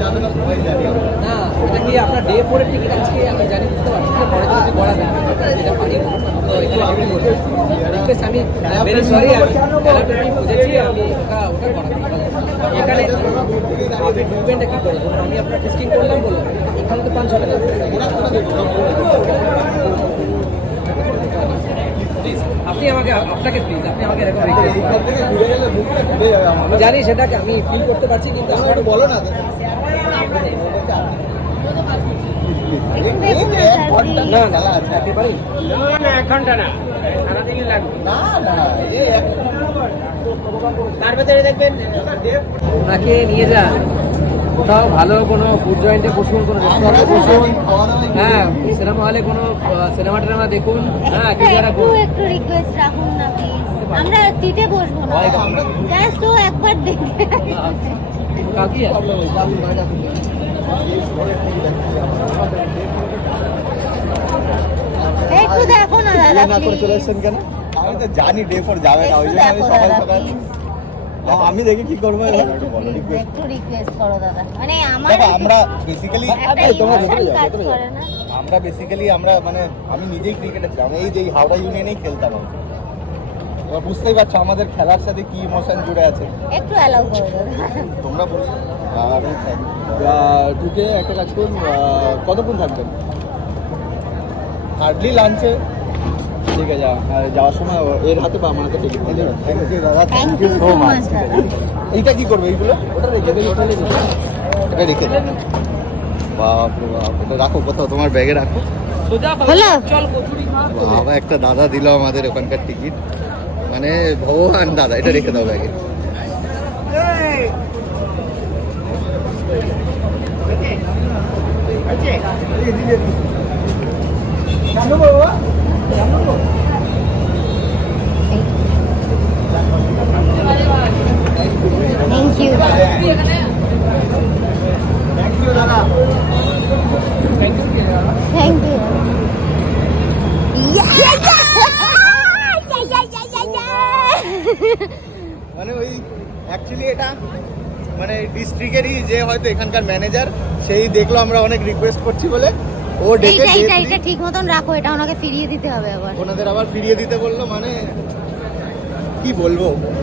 না এটা কি আপনার ডে 4 এর টিকিট আজকে আমি জানি বুঝতে পারছি যে পরে যদি করা যায় এটা পারি তো এখানে আমি রিকোয়েস্ট আমি ভেরি সরি আমি অ্যালার্টলি বুঝেছি আমি ওটা করা এখানে আপনি ঢুকবেনটা কি করে ধরুন আমি আপনার টেস্টিং করলাম বললাম এখানে তো 5 হবে না আপনি আমাকে আপনাকে প্লিজ আপনি আমাকে এরকম আমি জানি সেটাকে আমি ফিল করতে পারছি কিন্তু আমার বলো না না না আপনি পারি না 1 ঘন্টা না সারাদিন লাগবে না না তার ভেতরে দেখবেন ওনাকে নিয়ে যান কোথাও ভালো কোনো ফুড জয়েন্টে বসুন কোনো রেস্টুরেন্টে বসুন হ্যাঁ সিনেমা হলে কোনো সিনেমা টিনেমা দেখুন হ্যাঁ একটু রিকোয়েস্ট রাখুন না প্লিজ আমরা সিটে বসবো না জাস্ট তো একবার দেখে কাকি একটু দেখো না দাদা না করে চলে এসেছেন কেন? আমি তো জানি ডে 4 যাবে না, ওই জন্য আমি সকাল সকাল আমি দেখে কি করবো একটু রিকোয়েস্ট করো দাদা মানে দেখো আমরা বেসিক্যালি আমরা মানে আমি নিজেই ক্রিকেটে ছিলাম, এই যে হাওড়া ইউনিয়নেই খেলতাম আমি। এবার বুঝতেই পারছো আমাদের খেলার সাথে কি ইমোশন জুড়ে আছে। একটু অ্যালাউ করো দাদা তোমরা বলো আমি ঢুকে একটা কাজ করুন কতক্ষণ থাকবেন হার্ডলি লাঞ্চে ঠিক আছে যাওয়ার সময় এর হাতে বা আমার হাতে টিকিট দিয়ে দেবেন থ্যাংক ইউ সো মাচ এইটা কি করবে এইগুলো? ওটা রেখে দেবে ওটা এটা রেখে দেবে। বাপরে বাপ, এটা রাখো কোথাও তোমার ব্যাগে রাখো। হলো বাবা একটা দাদা দিল আমাদের ওখানকার টিকিট, মানে ভগবান দাদা, এটা রেখে দাও ব্যাগে। থ্যাংক ইউ থ্যাংক ইউ মানে ওই অ্যাকচুয়ালি এটা মানে ডিস্ট্রিক্টেরই যে হয়তো এখানকার ম্যানেজার, সেই দেখলো আমরা অনেক রিকোয়েস্ট করছি বলে ও ডেকে এটা ঠিক মতন রাখো, এটা ওনাকে ফিরিয়ে দিতে হবে আবার। ওনাদের আবার ফিরিয়ে দিতে বললো, মানে কি বলবো।